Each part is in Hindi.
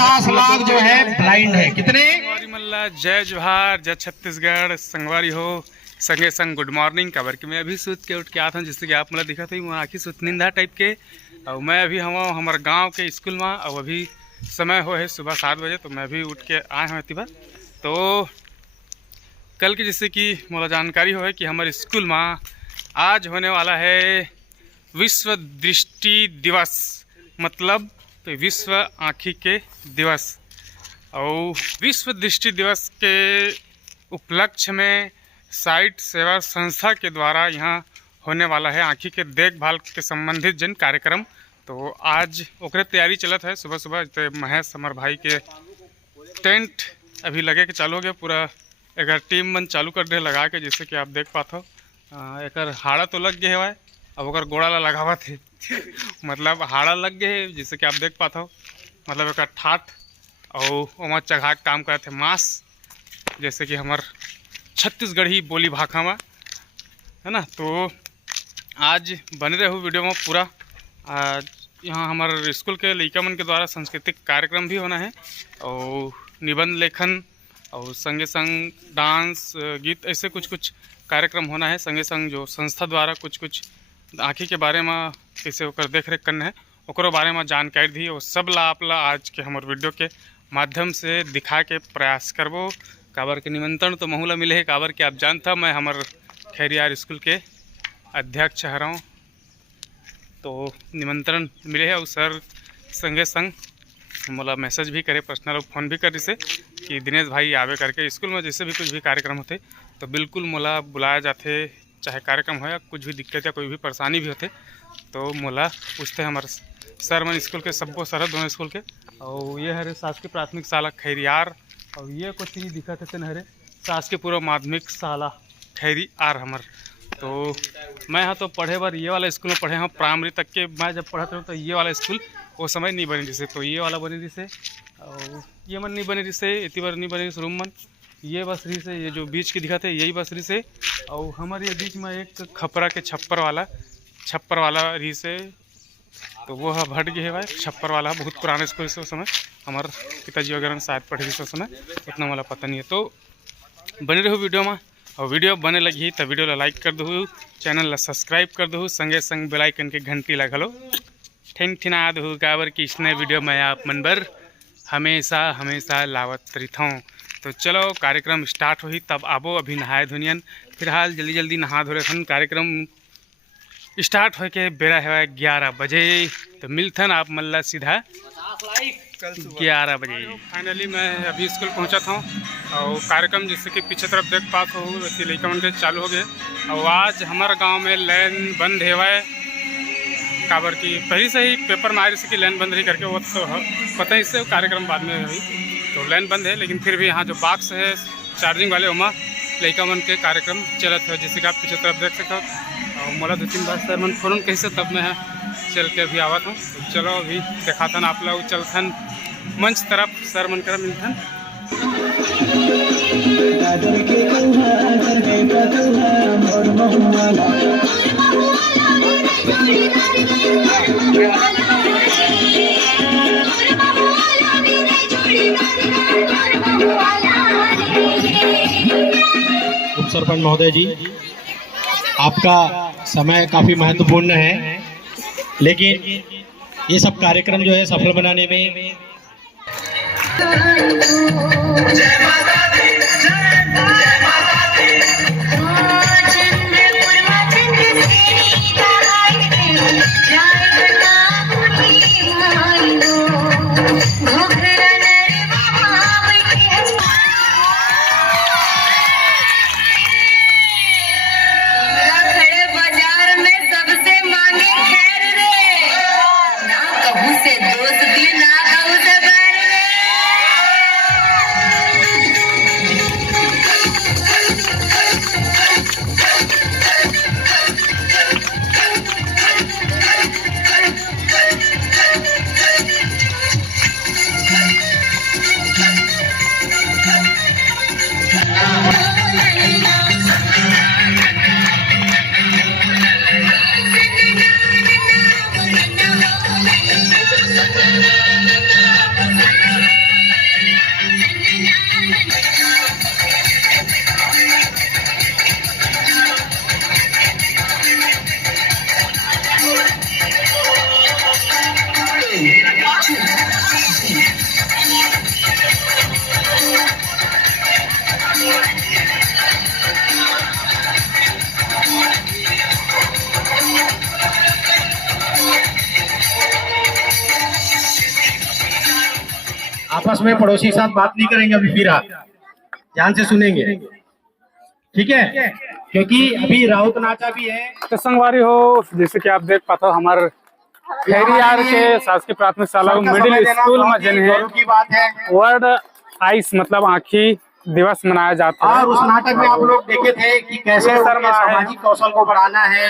50 लाख जो है ब्लाइंड है। कितने? मल्ला जय जोहार, जय छत्तीसगढ़, संगवारी हो संगे संग गुड मॉर्निंग। काबर कि मैं अभी सोच के उठ के आता हूँ, जिससे कि आप मतलब दिखा थी मैं आखिर सोच नींदा टाइप के। और मैं अभी हूँ हमारे गांव के स्कूल में, और अभी समय हो है सुबह 7 बजे। तो मैं भी उठ के आए हूँ इतनी बार। तो कल की जैसे कि मुझे जानकारी हो है कि हमारे स्कूल में आज होने वाला है विश्व दृष्टि दिवस, मतलब विश्व आँखी के दिवस। और विश्व दृष्टि दिवस के उपलक्ष्य में साइट सेवा संस्था के द्वारा यहाँ होने वाला है आँखी के देखभाल के संबंधित जन कार्यक्रम। तो आज ओकरे तैयारी चलत है सुबह सुबह। तो महेश हमार भाई के टेंट अभी लगे के चालू हो गया पूरा, एक टीम मन चालू कर दे लगा के, जैसे कि आप देख पाते हो। एक हाड़ा तो लग गए है, अब ओकर गोड़ा ला लगावा थे मतलब हाड़ा लग गए जैसे कि आप देख पाते हो। मतलब एक ठाठ और वहाँ चढ़ा के काम करते मांस, जैसे कि हमार छत्तीसगढ़ी बोली भाषा में है ना। तो आज बने रहे हो वीडियो में पूरा। आज यहाँ हमारे स्कूल के लड़का मन के द्वारा सांस्कृतिक कार्यक्रम भी होना है, और निबंध लेखन और संगे संग डांस गीत ऐसे कुछ कुछ कार्यक्रम होना है। संगे संग जो संस्था द्वारा कुछ कुछ आँखी के बारे में कैसे होकर देख रेख करना है ओकरो बारे में जानकारी दी, और सब ला आप ला आज के हमारे वीडियो के माध्यम से दिखा के प्रयास करबो। काबर के निमंत्रण तो महूला मिले है, काबर के आप जानता मैं हमार खैरियार स्कूल के अध्यक्ष हराऊँ, तो निमंत्रण मिले है। और सर संगे संग मोला मैसेज भी करे, पर्सनल फ़ोन भी कर से कि दिनेश भाई आवे करके स्कूल में जैसे भी कुछ भी कार्यक्रम होते तो बिल्कुल मोला बुलाया जाते, चाहे कार्यक्रम हो या कुछ भी दिक्कत या कोई भी परेशानी भी होते तो मोला पूछते हमारे सर मन स्कूल के सबको सरहद दोनों स्कूल के। और ये हरे शासकीय प्राथमिक शाला खैरियार, और ये कुछ ही दिक्कत है हरे शासकीय पूर्व माध्यमिक शाला खैरियार हमार। तो मैं यहाँ तो पढ़े बार ये वाला स्कूल में पढ़े हाँ प्राइमरी तक के। मैं जब पढ़ा था तो ये वाला स्कूल वो समय नहीं बनी जिसे, तो ये वाला बनी रही से, और ये मन नहीं बनी रही से, इतनी बार नहीं बनी रही रूम मन। ये बस रही से, ये जो बीच की दिखाते यही बस रही से। और हमारे ये बीच में एक खपरा के छप्पर वाला रही से, तो वो हट गए है भाई। छप्पर वाला बहुत पुराने स्कूल से उस समय हमारे पिताजी वगैरह ने शायद पढ़े उस समय, उतना वाला पता नहीं है। तो बने रहो वीडियो में, और वीडियो बने लगी तो वीडियो ला लाइक कर दो, चैनल ला सब्सक्राइब कर दो, संगे संग बेल आइकन के घंटी लगा लो ठिन ठिना दो, काबर कि इसने वीडियो में आप मन बर हमेशा लावत रहता हूँ। तो चलो कार्यक्रम स्टार्ट हो ही तब आबो। अभी नहाए धुनियन फिलहाल जल्दी नहा धो रहे कार्यक्रम स्टार्ट हो के बेरा है 11 बजे। तो मिलथन आप मल्ला सीधा 11 बजे। फाइनली मैं अभी स्कूल पहुंचा था, और कार्यक्रम जैसे कि पीछे तरफ देख पाते हो वैसे लड़का मन के चालू हो गए। और आज हमारे गांव में लाइन बंद है, काबर की पहले से ही पेपर में आ रही कि लाइन बंद रही करके, वो तो पता ही से कार्यक्रम बाद में हुई तो लाइन बंद है। लेकिन फिर भी यहाँ जो बॉक्स है चार्जिंग वाले वहाँ लड़का मन के कार्यक्रम चलत है, जैसे कि आप पीछे तरफ देख सकते हो। और मोला 2-3 बार सर मन फोन कैसे तब मैं चल के अभी आवा था। तो चलो अभी दिखाथन आप लोग, चलथन मंच तरफ सर मन कर मिलथन। उप सरपंच महोदय जी, आपका समय काफी महत्वपूर्ण है, लेकिन ये सब कार्यक्रम जो है सफल बनाने में आपस में पड़ोसी के साथ बात नहीं करेंगे अभी, फिर आप ध्यान से सुनेंगे, ठीक है? क्योंकि अभी राउत नाचा भी है। तो संगवारी हो, जैसे कि आप देख पाते हो हमारे खेरियार के शासकीय प्राथमिक शाला मिडिल स्कूल में जिन्हें की बात है वर्ल्ड आइस मतलब आँखी दिवस मनाया जाता है। और उस नाटक में आप लोग देखे थे कि कैसे उनके सामाजिक कौशल को बढ़ाना है।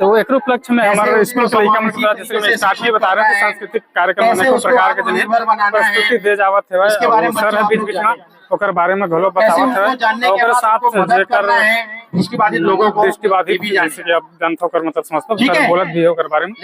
तो एक उपलक्ष्य में हमारे स्कूल के लड़का मतलब जैसे मैं स्टार्ट में बता रहे थे, सांस्कृतिक कार्यक्रम अनेकों प्रकार के जिन्हें प्रस्तुति दे जावत है सर है बीच बीच में ओकर बारे में घलो बतावत है। और साथ जेकर दृष्टिबाधित लोगों को दृष्टिबाधित जैसे कि आप जानते हो मतलब समझते हो सर बोलत भी है ओकर बारे में।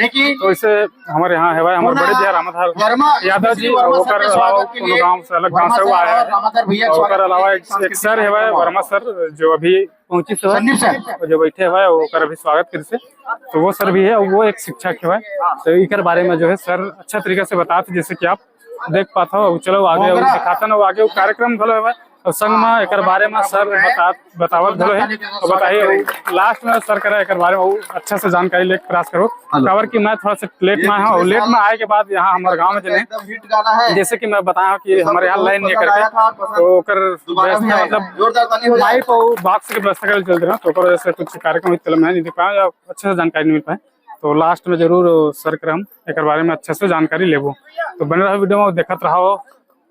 तो इसे हमारे यहाँ है हमारे बड़े भैया रामाधर यादव जी ओकर कोनो गांव से अलग गांव से आया है। ओकर अलावा एक सर है वर्मा सर जो अभी पहुंची से जो बैठे हुए ओकर अभी स्वागत कर से, तो वो सर भी है, वो एक शिक्षक है। तो इकर बारे में जो है सर अच्छा तरीके से बताते जैसे कि आप देख पाते हो। चलो आगे दिखाते ना आगे कार्यक्रम भलो है और संग में एक बारे में सर बतावत भलो है। तो बताइए लास्ट में सर करे एक बारे में अच्छा से जानकारी लेकर प्रयास करो। खबर की मैं थोड़ा सा लेट में आया हूँ, लेट में आए के बाद यहाँ हमारे गाँव में जिन्हें जैसे कि मैं बताया कि हमारे यहाँ लाइन नहीं करके तो मतलब माइक और बॉक्स की व्यवस्था कर चलते रहे, तो वजह कुछ कार्यक्रम मैं नहीं दिख पाया या अच्छे से जानकारी नहीं मिल पाए। तो लास्ट में जरूर सर कर हम एक बारे में अच्छे से जानकारी लेबो। तो बने रहो वीडियो में, देखते रहो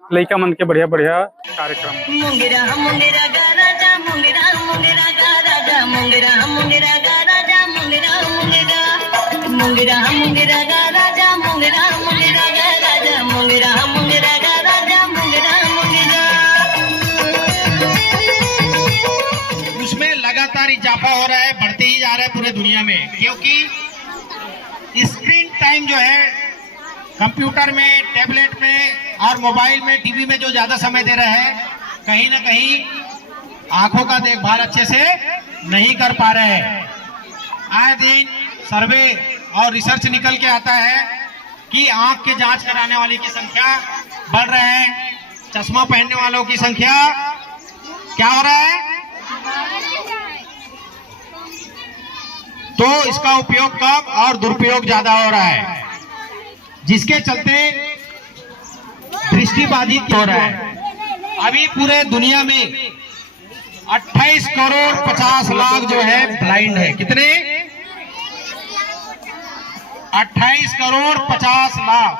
लड़का मन के बढ़िया बढ़िया कार्यक्रम। उसमें लगातार इजाफा हो रहा है, बढ़ते ही जा रहा है पूरे दुनिया में, क्योंकि स्क्रीन टाइम जो है कंप्यूटर में, टैबलेट में और मोबाइल में, टीवी में जो ज्यादा समय दे रहे हैं, कहीं ना कहीं आंखों का देखभाल अच्छे से नहीं कर पा रहे हैं। आए दिन सर्वे और रिसर्च निकल के आता है कि आंख के जांच कराने वाले की संख्या बढ़ रहे हैं, चश्मा पहनने वालों की संख्या क्या हो रहा है, तो इसका उपयोग कम और दुरुपयोग ज्यादा हो रहा है, जिसके चलते दृष्टिबाधित हो रहा है। अभी पूरे दुनिया में 28 करोड़ 50 लाख जो है ब्लाइंड है। कितने? 28 करोड़ 50 लाख।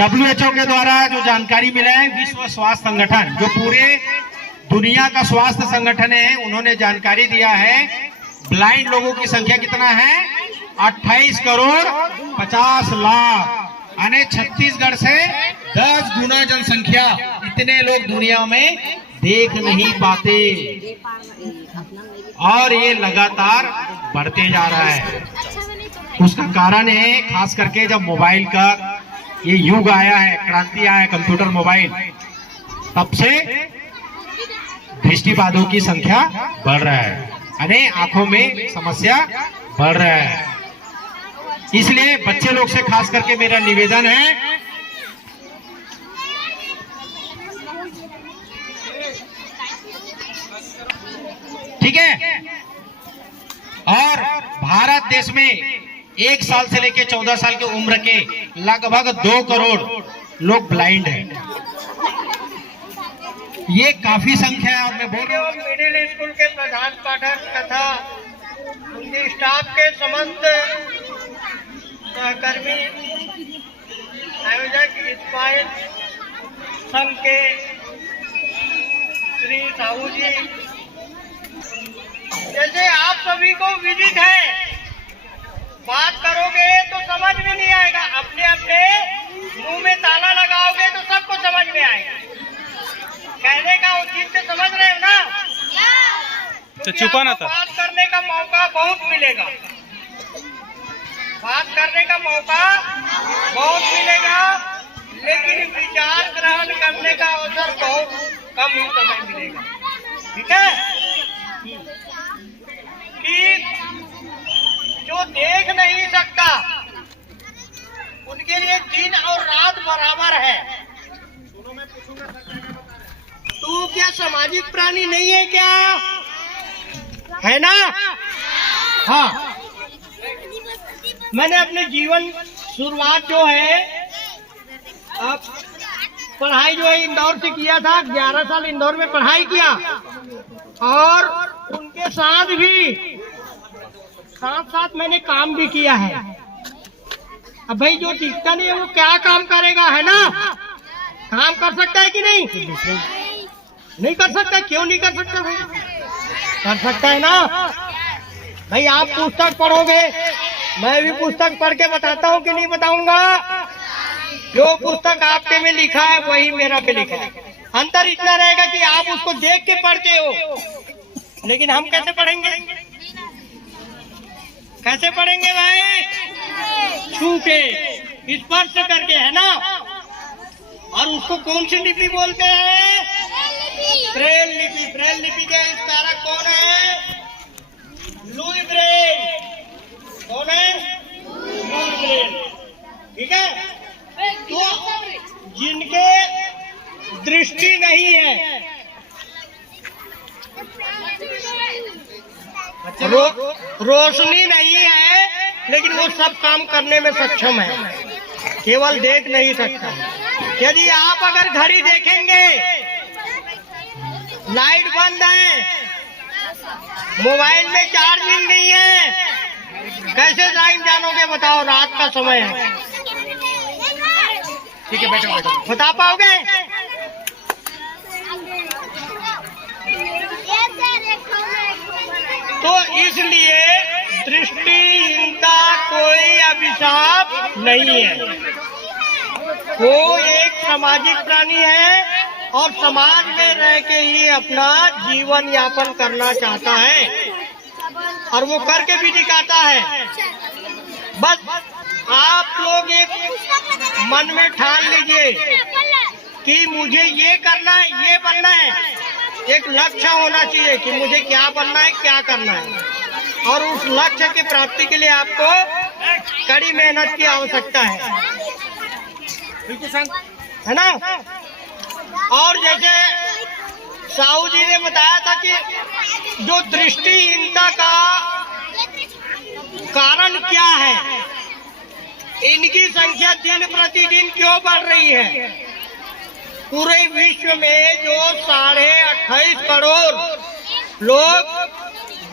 WHO के द्वारा जो जानकारी मिला है, विश्व स्वास्थ्य संगठन जो पूरे दुनिया का स्वास्थ्य संगठन है, उन्होंने जानकारी दिया है ब्लाइंड लोगों की संख्या कितना है, 28 करोड़ 50 लाख। यानी छत्तीसगढ़ से 10 गुना जनसंख्या, इतने लोग दुनिया में देख नहीं पाते और ये लगातार बढ़ते जा रहा है। उसका कारण है खास करके जब मोबाइल का ये युग आया है, क्रांति आया है, कंप्यूटर मोबाइल, तब से दृष्टिबाधितों की संख्या बढ़ रहा है, यानी आंखों में समस्या बढ़ रहा है। इसलिए बच्चे लोग से खास करके मेरा निवेदन है, ठीक है, और भारत देश में 1 साल से लेकर 14 साल की उम्र के लगभग 2 करोड़ लोग ब्लाइंड हैं। ये काफी संख्या है। और मैं बोल रहा हूँ मिडिल स्कूल के प्रधान पाठक तथा उनके स्टाफ के समस्त सहकर्मी, आयोजक इस्माइल संघ के श्री साहू जी, जैसे आप सभी को विदित है, बात करोगे तो समझ में नहीं आएगा, अपने अपने मुंह में ताला लगाओगे तो सबको समझ में आएगा। कहने का उद्देश्य समझ रहे हो ना? तो छुपा ना था। बात करने का मौका बहुत मिलेगा, बात करने का मौका बहुत मिलेगा, लेकिन विचार ग्रहण करने का अवसर बहुत कम ही समय मिलेगा। ठीक है कि जो देख नहीं सकता उनके लिए दिन और रात बराबर है। सुनो, मैं पूछूंगा, तू क्या सामाजिक प्राणी नहीं है क्या? है ना? हाँ, मैंने अपने जीवन शुरुआत जो है अब पढ़ाई जो है इंदौर से किया था, 11 साल इंदौर में पढ़ाई किया, और उनके साथ साथ मैंने काम भी किया है। अब भाई जो दिखता नहीं है वो क्या काम करेगा, है ना? काम कर सकता है कि नहीं? नहीं कर सकता। क्यों नहीं कर सकता भाई? कर सकता है ना भाई। आप पुस्तक पढ़ोगे, मैं भी पुस्तक पढ़ के बताता हूँ कि नहीं बताऊंगा? जो पुस्तक आपके में लिखा है वही मेरा पे लिखा है। अंतर इतना रहेगा कि आप उसको देख के पढ़ते हो, लेकिन हम कैसे पढ़ेंगे? कैसे पढ़ेंगे भाई? छू के, स्पर्श करके, है ना? और उसको कौन सी लिपि बोलते हैं? ब्रेल लिपि। ब्रेल लिपि के विस्तारक कौन है? Louis Braille. कौन है? Louis Braille. ठीक है। तो जिनके दृष्टि नहीं है, रोशनी नहीं है, लेकिन वो सब काम करने में सक्षम है, केवल देख नहीं सकता। यदि आप अगर घड़ी देखेंगे, लाइट बंद है, मोबाइल में चार्जिंग नहीं है, कैसे टाइम जानोगे? बताओ, रात का समय है। ठीक है, बैठो बैठो। बता पाओगे? तो इसलिए दृष्टिहीनता कोई अभिशाप नहीं है। वो एक सामाजिक प्राणी है और समाज में रह के ही अपना जीवन यापन करना चाहता है, और वो करके भी दिखाता है। बस आप लोग एक मन में ठान लीजिए कि मुझे ये करना है, ये बनना है। एक लक्ष्य होना चाहिए कि मुझे क्या बनना है, क्या करना है, और उस लक्ष्य की प्राप्ति के लिए आपको कड़ी मेहनत की आवश्यकता है। है ना? और जैसे साहू जी ने बताया था कि जो दृष्टिहीनता का कारण क्या है, इनकी संख्या दिन प्रतिदिन क्यों बढ़ रही है? पूरे विश्व में जो 28.5 करोड़ लोग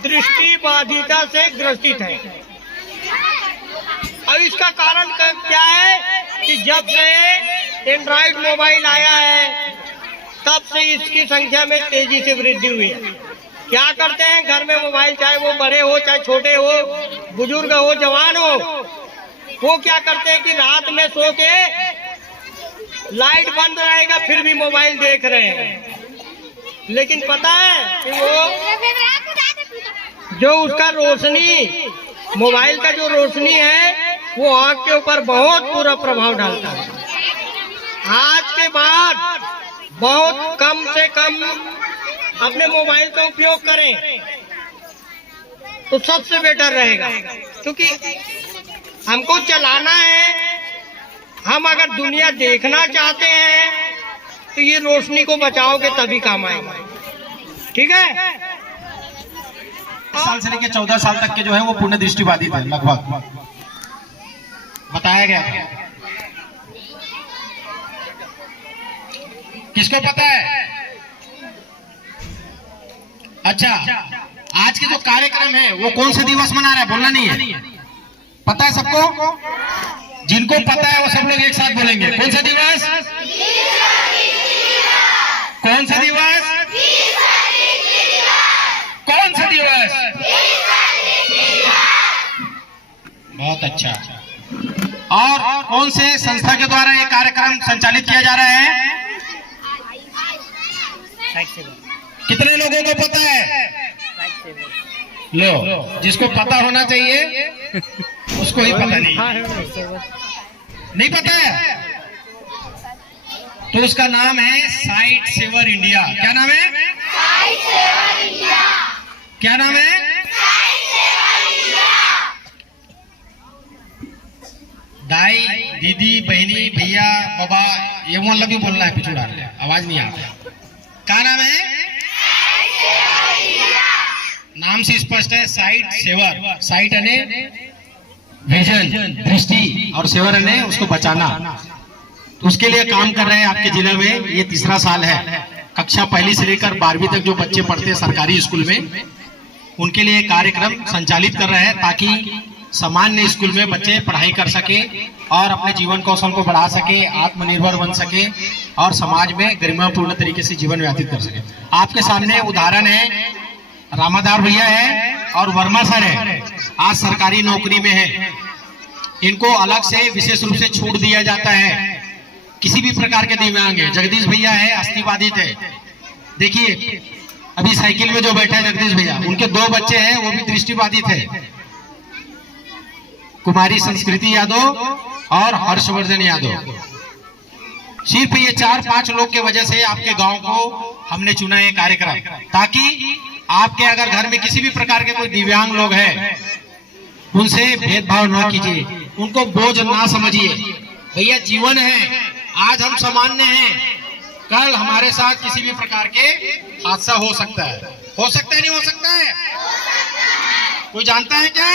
दृष्टि बाधिता से ग्रसित हैं। अब इसका कारण क्या है कि जब से एंड्रॉइड मोबाइल आया है, तब से इसकी संख्या में तेजी से वृद्धि हुई है। क्या करते हैं? घर में मोबाइल, चाहे वो बड़े हो चाहे छोटे हो, बुजुर्ग हो जवान हो, वो क्या करते हैं कि रात में सो के लाइट बंद रहेगा फिर भी मोबाइल देख रहे हैं। लेकिन पता है कि वो जो उसका रोशनी, मोबाइल का जो रोशनी है, वो आँख के ऊपर बहुत बुरा प्रभाव डालता है। आज के बाद बहुत कम से कम अपने मोबाइल का उपयोग करें तो सबसे बेटर रहेगा, क्योंकि हमको चलाना है। हम अगर दुनिया देखना चाहते हैं तो ये रोशनी को बचाओगे तभी काम आएगा। ठीक है? साल से लेकर 14 साल तक के जो है वो पूर्ण दृष्टिबाधित है, लगभग बताया गया। किसको पता है? अच्छा, आज के जो कार्यक्रम है वो कौन सा दिवस मना रहा है? बोलना नहीं है, पता है सबको? जिनको पता है वो सब लोग एक साथ बोलेंगे। कौन सा दिवस? कौन सा दिवस? कौन सा दिवस? बहुत अच्छा। और कौन से संस्था के द्वारा ये कार्यक्रम संचालित किया जा रहा है? कितने लोगों को पता है? लो, जिसको पता होना चाहिए उसको ही पता नहीं पता है, तो उसका नाम है साइट सेवर इंडिया। क्या नाम है? Sight saver India. क्या नाम है? Sight saver India. दाई, दीदी, बहनी, भैया, बाबा, ये मतलब भी बोलना है, पिछुड़ा आवाज नहीं आता। क्या नाम है? Sight saver India. नाम से स्पष्ट है, साइट सेवर। साइट अने विजन, दृष्टि, और सेवर ने उसको बचाना। तो उसके लिए काम कर रहे हैं आपके जिले में। ये तीसरा साल है। कक्षा 1 से लेकर 12वीं तक जो बच्चे पढ़ते हैं सरकारी स्कूल में, उनके लिए कार्यक्रम संचालित कर रहे हैं ताकि सामान्य स्कूल में बच्चे पढ़ाई कर सके और अपने जीवन कौशल को बढ़ा सके, आत्मनिर्भर बन सके और समाज में गरिमापूर्ण तरीके से जीवन व्यतीत कर सके। आपके सामने उदाहरण है, रामादार भैया है और वर्मा सर है, आज सरकारी नौकरी में है। इनको अलग से विशेष रूप से छूट दिया जाता है। किसी भी प्रकार के दिव्यांग है। जगदीश भैया है, अस्थिबाधित है। देखिए अभी साइकिल में जो बैठा है जगदीश भैया, उनके 2 बच्चे हैं, वो भी दृष्टिबाधित है, कुमारी संस्कृति यादव और हर्षवर्धन यादव। सिर्फ ये 4-5 लोग के वजह से आपके गांव को हमने चुना ये कार्यक्रम, ताकि आपके अगर घर में किसी भी प्रकार के कोई दिव्यांग लोग हैं, उनसे भेदभाव ना कीजिए, उनको बोझ ना समझिए। भैया जीवन है, आज हम सामान्य हैं, कल हमारे साथ किसी भी प्रकार के हादसा हो सकता है। हो सकता है, नहीं हो सकता है? कोई जानता है क्या?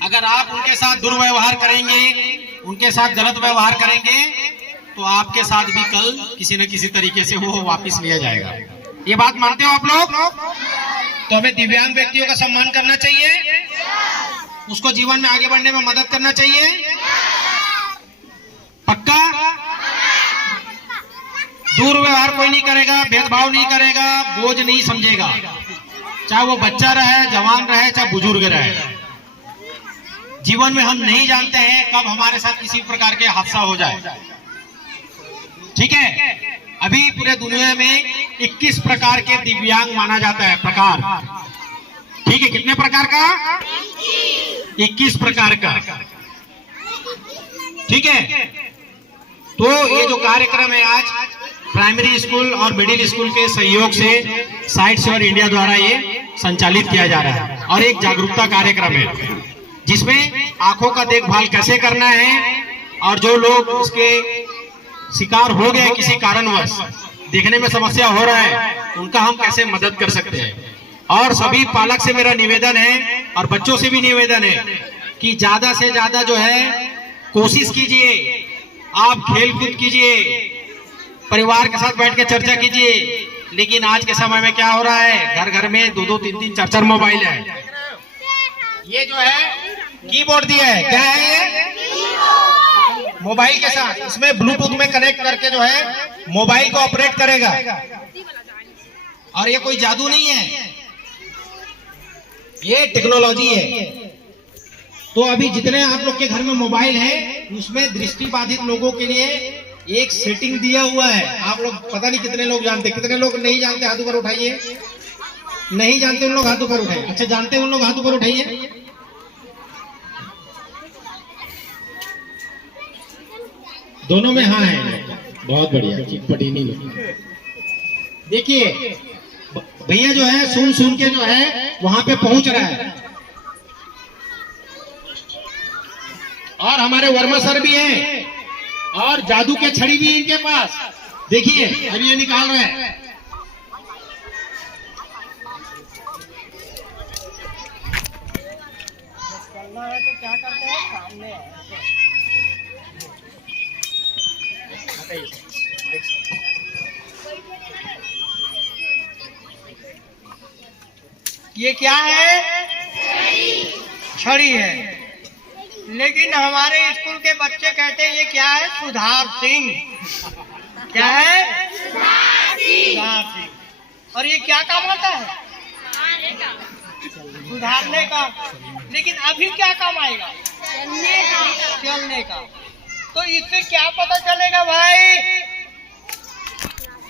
अगर आप उनके साथ दुर्व्यवहार करेंगे, उनके साथ गलत व्यवहार करेंगे, तो आपके साथ भी कल किसी न किसी तरीके से वो वापस लिया जाएगा। ये बात मानते हो आप लोग? तो हमें दिव्यांग व्यक्तियों का सम्मान करना चाहिए, उसको जीवन में आगे बढ़ने में मदद करना चाहिए। पक्का? दुर्व्यवहार कोई नहीं करेगा, भेदभाव नहीं करेगा, बोझ नहीं समझेगा, चाहे वो बच्चा रहे, जवान रहे, चाहे बुजुर्ग रहे। जीवन में हम नहीं जानते हैं कब हमारे साथ किसी प्रकार के हादसा हो जाए। ठीक है, अभी पूरे दुनिया में 21 प्रकार के दिव्यांग माना जाता है, प्रकार। ठीक है, कितने प्रकार का? 21 प्रकार का। ठीक है, तो ये जो कार्यक्रम है आज प्राइमरी स्कूल और मिडिल स्कूल के सहयोग से साइट सेवर इंडिया द्वारा ये संचालित किया जा रहा है और एक जागरूकता कार्यक्रम है जिसमें आंखों का देखभाल कैसे करना है और जो लोग उसके शिकार हो गए किसी कारणवश, देखने में समस्या हो रहा है, उनका हम कैसे मदद कर सकते हैं। और सभी पालक से मेरा निवेदन है और बच्चों से भी निवेदन है कि ज्यादा से ज्यादा जो है कोशिश कीजिए, आप खेल कूद कीजिए, परिवार के साथ बैठ के चर्चा कीजिए। लेकिन आज के समय में क्या हो रहा है, घर घर में 2-2, 3-3, 4-4 मोबाइल है। ये जो है कीबोर्ड दिया है, क्या है ये? मोबाइल के साथ इसमें ब्लूटूथ में कनेक्ट करके जो है मोबाइल को ऑपरेट करेगा। और ये कोई जादू नहीं है, ये टेक्नोलॉजी है। तो अभी जितने आप लोग के घर में मोबाइल है उसमें दृष्टिबाधित लोगों के लिए एक सेटिंग दिया हुआ है। आप लोग पता नहीं कितने लोग जानते, कितने लोग नहीं जानते, हाथ ऊपर उठाइए। नहीं जानते उन लोग हाथ ऊपर उठाइए। अच्छा, जानते उन लोग हाथ ऊपर उठाइए। दोनों में हाँ है, बहुत बढ़िया, चिटपटी नहीं लोग। देखिए भैया जो है सुन सुन के जो है वहां पे पहुंच रहा है। और हमारे वर्मा सर भी हैं और जादू के छड़ी भी इनके पास। देखिए अभी ये निकाल रहे हैं। चलना है तो क्या करते हैं, सामने है। ये क्या है? छड़ी है। लेकिन हमारे स्कूल के बच्चे कहते हैं ये क्या है? सुधार सिंह। क्या है? सुधार सिंह। और ये क्या काम आता है? सुधारने का। लेकिन अभी क्या काम आएगा? चलने का। तो इससे क्या पता चलेगा भाई?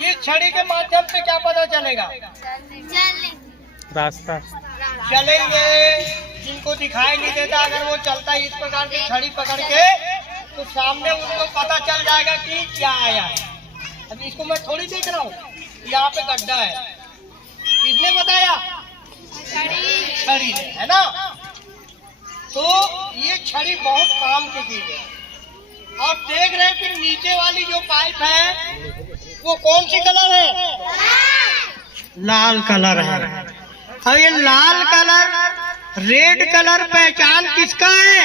इस छड़ी के माध्यम से क्या पता चलेगा? रास्ता चलेंगे। जिनको दिखाई नहीं देता, अगर वो चलता है इस प्रकार की छड़ी पकड़ के, तो सामने उनको पता चल जाएगा कि क्या आया है। अब इसको मैं थोड़ी देख रहा हूँ, यहाँ पे गड्ढा है, किसने बताया? छड़ी ने, है ना? तो ये छड़ी बहुत काम की चीज है। और देख रहे हैं कि नीचे वाली जो पाइप है वो कौन सी कलर है? लाल कलर है। और ये लाल कलर, रेड कलर पहचान किसका है?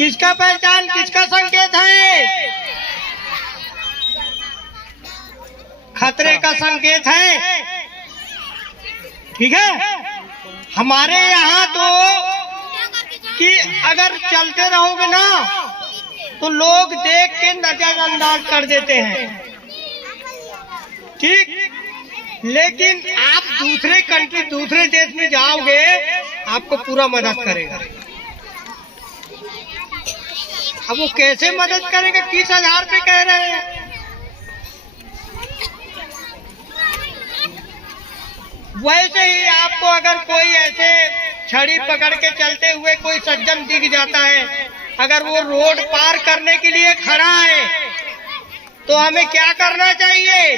किसका पहचान, किसका संकेत है? खतरे का संकेत है। ठीक है, हमारे यहाँ तो कि अगर चलते रहोगे ना तो लोग देख के नजरअंदाज कर देते हैं। ठीक, लेकिन आप दूसरे कंट्री, दूसरे देश में जाओगे, आपको पूरा मदद करेगा। अब वो कैसे मदद करेगा? 30,000 पे कह रहे हैं। वैसे ही आपको अगर कोई ऐसे छड़ी पकड़ के चलते हुए कोई सज्जन दिख जाता है, अगर वो रोड पार करने के लिए खड़ा है, तो हमें क्या करना चाहिए?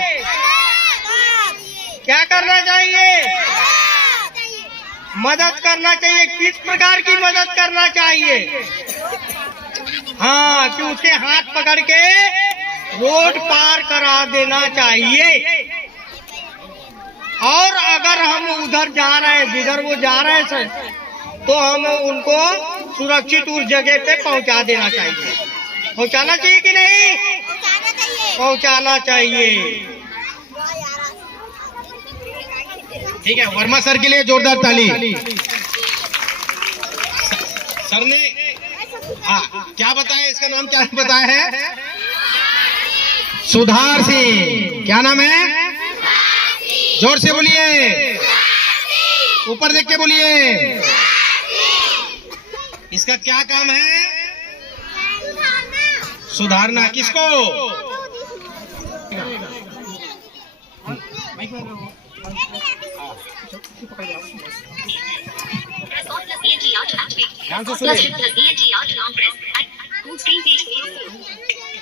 क्या करना चाहिए? मदद करना चाहिए। किस प्रकार की मदद करना चाहिए? हाँ, कि उसके हाथ पकड़ के रोड पार करा देना चाहिए। और अगर हम उधर जा रहे हैं, जिधर वो जा रहे हैं सर, तो हम उनको सुरक्षित उस जगह पे पहुंचा देना चाहिए। पहुंचाना चाहिए कि नहीं? पहुंचाना चाहिए। ठीक है, वर्मा सर के लिए जोरदार ताली। सर ने क्या बताया, इसका नाम क्या बताया है? सुधार सिंह। क्या नाम है? जोर से बोलिए, ऊपर देख के बोलिए। इसका क्या काम है? सुधारना। किसको? ध्यान से सुनिए।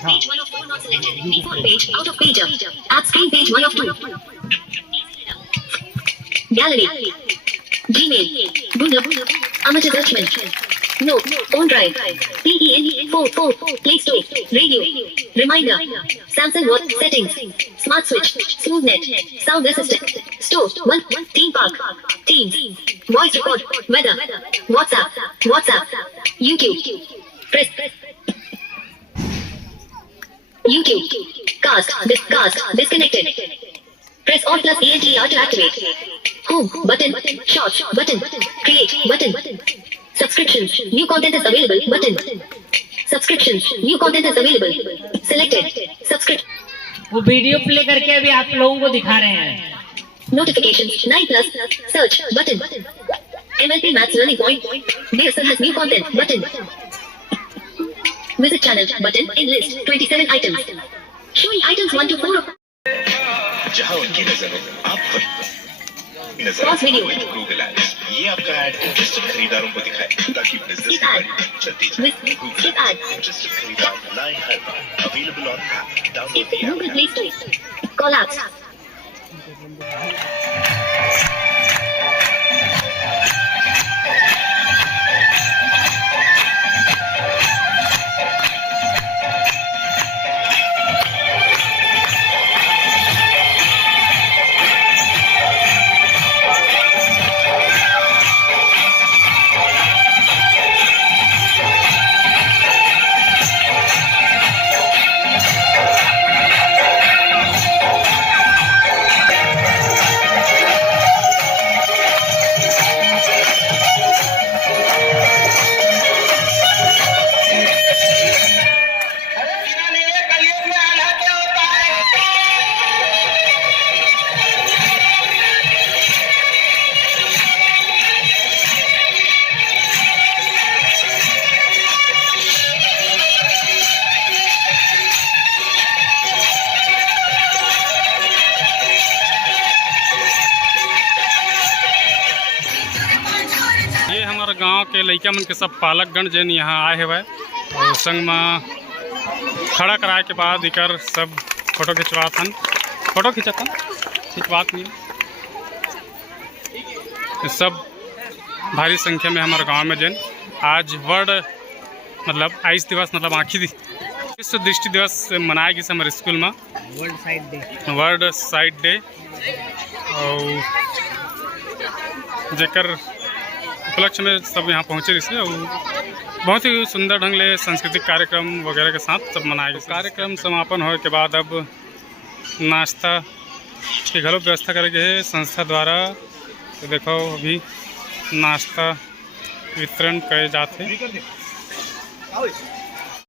Page 1 of 4 not selected. Default page out of pager. App screen page 1 of 2. Gallery. Gmail. Google. Amateur Dutchman. No. Phone drive. PEN 4. Play Store. Radio. Reminder. Samsung Watch settings. Smart switch. SmoothNet. Sound assistant. Store. 1. Theme park. Teams. Voice record. Weather. WhatsApp. YouTube. Press. YouTube. Cast. Disconnected. Press Alt plus ENTR to activate. Home button. Shorts button. Create button. Subscriptions. New content is available button. Subscriptions. New content is available. Selected. Subscription. वो वीडियो प्ले करके अभी आप लोगों को दिखा रहे हैं। Notifications. 9+. Search button. MLP Maths Learning Point. BSL has new content button. Visit channel button in list 27 items. Showing items 1 to 4 of. जहां उनकी नजर हो आप नजर Pause video. गूगल एड्स ये आपका ऐड इंटरेस्टेड खरीदारों को दिखाए ताकि बिजनेस Skip की ad. गाड़ी चलती जाए। Skip ad. इंटरेस्टेड खरीदार लाए हर बार available on app download Skip the Google Play Store. Call apps. गांव के लइका मन के सब पालकगण जन यहाँ आए हुए और संग में खड़ा कराए के बाद इकर सब फोटो खिंचवाथन, फोटो खिंचतन, खिंचवात नहीं सब भारी संख्या में हमारे गांव में जन आज वर्ल्ड मतलब आइस दिवस मतलब आँखी विश्व दृष्टि दिवस मनाया गई हमारे स्कूल में वर्ल्ड साइट डे और जेकर उपलक्ष्य में सब यहाँ पहुँचे रही और बहुत ही सुंदर ढंग ले सांस्कृतिक कार्यक्रम वगैरह के साथ सब मनाया गया। कार्यक्रम समापन होने के बाद अब नाश्ता की घरों व्यवस्था करे गए है संस्था द्वारा। तो देखो अभी नाश्ता वितरण करे जाते।